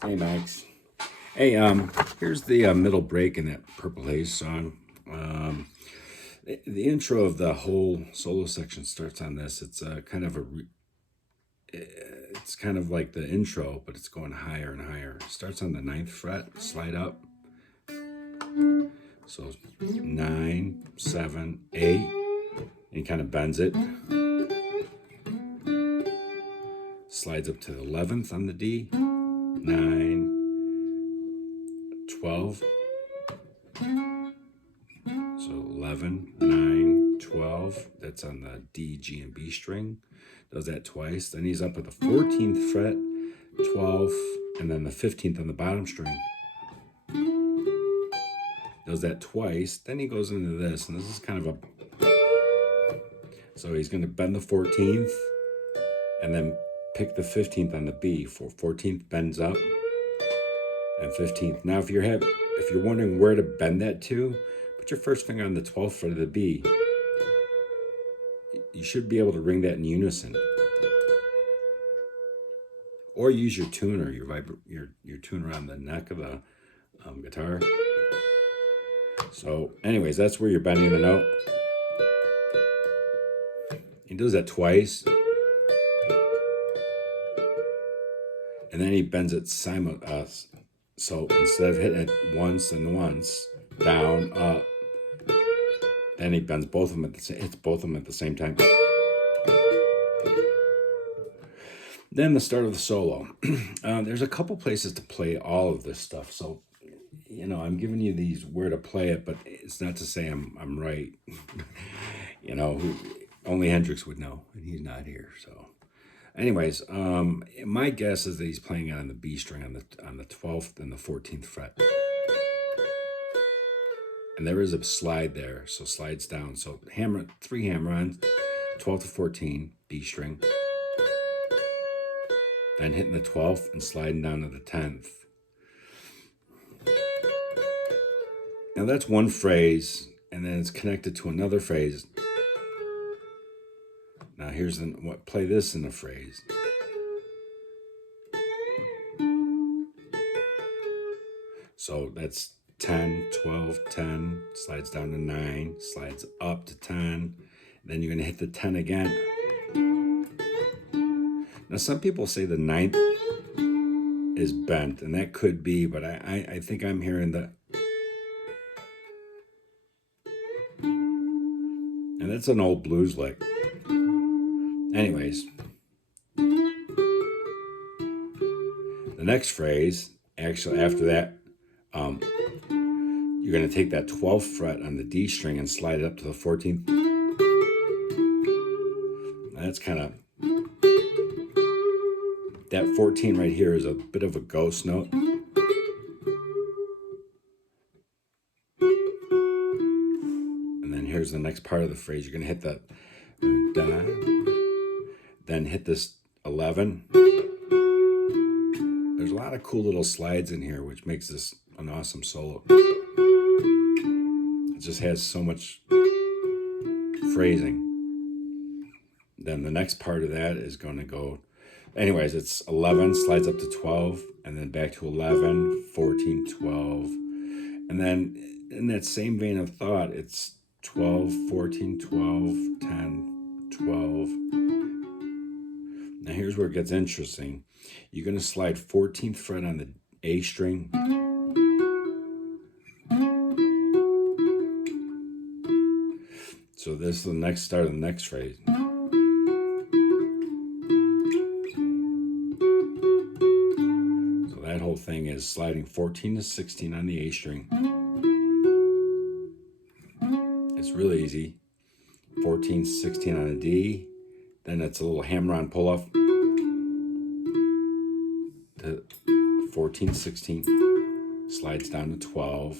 Hey, Max. Hey, here's the middle break in that Purple Haze song. The intro of the whole solo section starts on this. It's it's kind of like the intro, but it's going higher and higher. It starts on the ninth fret, slide up. So 9, 7, 8, and kind of bends it. Slides up to the 11th on the D, 9, 12. So 11, 9, 12. That's on the D, G, and B string. Does that twice. Then he's up at the 14th fret, 12, and then the 15th on the bottom string. Does that twice. Then he goes into this, and this is kind of a... So he's going to bend the 14th, and then pick the 15th on the B. 14th bends up, and 15th. Now, if you're wondering where to bend that to, put your first finger on the 12th fret of the B. You should be able to ring that in unison. Or use your tuner, your tuner on the neck of the guitar. So anyways, that's where you're bending the note. He does that twice. And then he bends it so instead of hitting it once and once, down, up, then he bends both of them hits both of them at the same time. Then the start of the solo. There's a couple places to play all of this stuff. So, I'm giving you these where to play it, but it's not to say I'm right. Only Hendrix would know, and he's not here. So, anyways, my guess is that he's playing it on the B string on the 12th and the 14th fret. And there is a slide there, so slides down. So 3 hammer-ons, 12 to 14, B string. Then hitting the 12th and sliding down to the 10th. Now that's one phrase, and then it's connected to another phrase. Now here's play this in a phrase. So that's 10, 12, 10, slides down to 9, slides up to 10. Then you're going to hit the 10 again. Now, some people say the 9th is bent, and that could be, but I think I'm hearing the... And that's an old blues lick. Anyways. The next phrase, actually after that, you're going to take that 12th fret on the D string and slide it up to the 14th. That's kind of... That 14 right here is a bit of a ghost note. And then here's the next part of the phrase. You're going to hit that, then hit this 11. There's a lot of cool little slides in here, which makes this an awesome solo. It just has so much phrasing. Then the next part of that is going to go... Anyways, it's 11, slides up to 12, and then back to 11, 14, 12. And then in that same vein of thought, it's 12, 14, 12, 10, 12. Now here's where it gets interesting. You're going to slide 14th fret on the A string. So this is the next start of the next phrase. That whole thing is sliding 14 to 16 on the A string. It's really easy. 14, 16 on a D. Then it's a little hammer-on pull-off to 14, 16. Slides down to 12.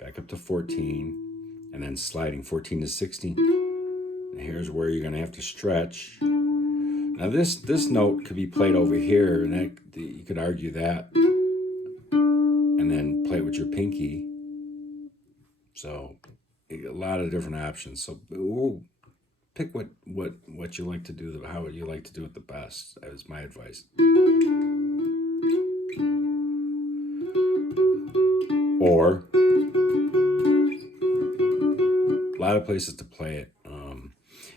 Back up to 14. And then sliding 14 to 16. And here's where you're going to have to stretch. Now this note could be played over here, and you could argue that, and then play it with your pinky. So a lot of different options. So pick what you like to do, how you like to do it the best. That is my advice. or a lot of places to play it.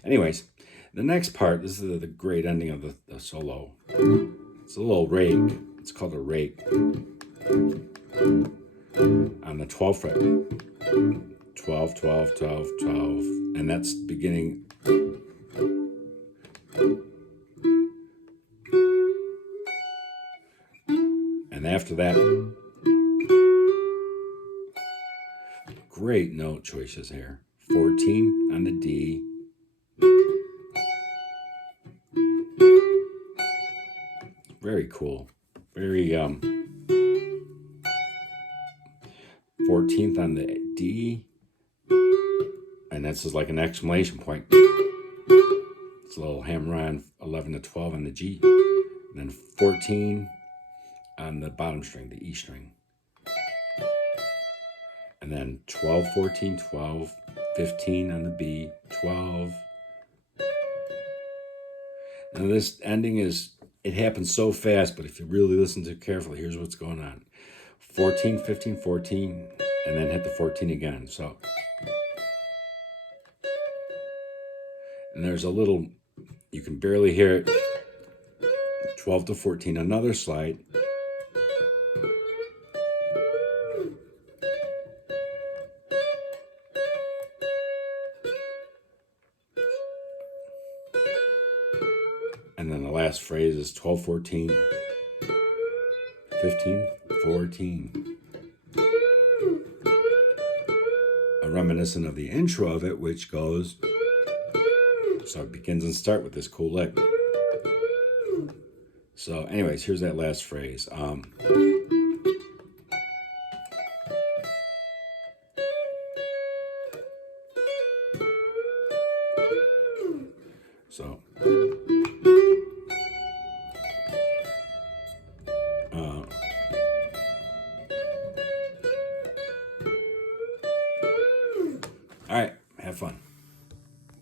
Anyways, the next part, this is the great ending of the solo. It's a little rake. It's called a rake on the 12th fret. 12, 12, 12, 12, and that's beginning. And after that, great note choices here. 14 on the D. Very cool. Very 14th on the D. And this is like an exclamation point. It's a little hammer on 11 to 12 on the G. And then 14 on the bottom string, the E string. And then 12, 14, 12, 15 on the B, 12. Now this ending is, it happens so fast, but if you really listen to it carefully, here's what's going on. 14, 15, 14, and then hit the 14 again. So, and there's a little, you can barely hear it. 12 to 14, another slide. And then the last phrase is 12, 14, 15, 14. A reminiscent of the intro of it, which goes, so it begins and starts with this cool lick. So anyways, here's that last phrase. So all right, have fun.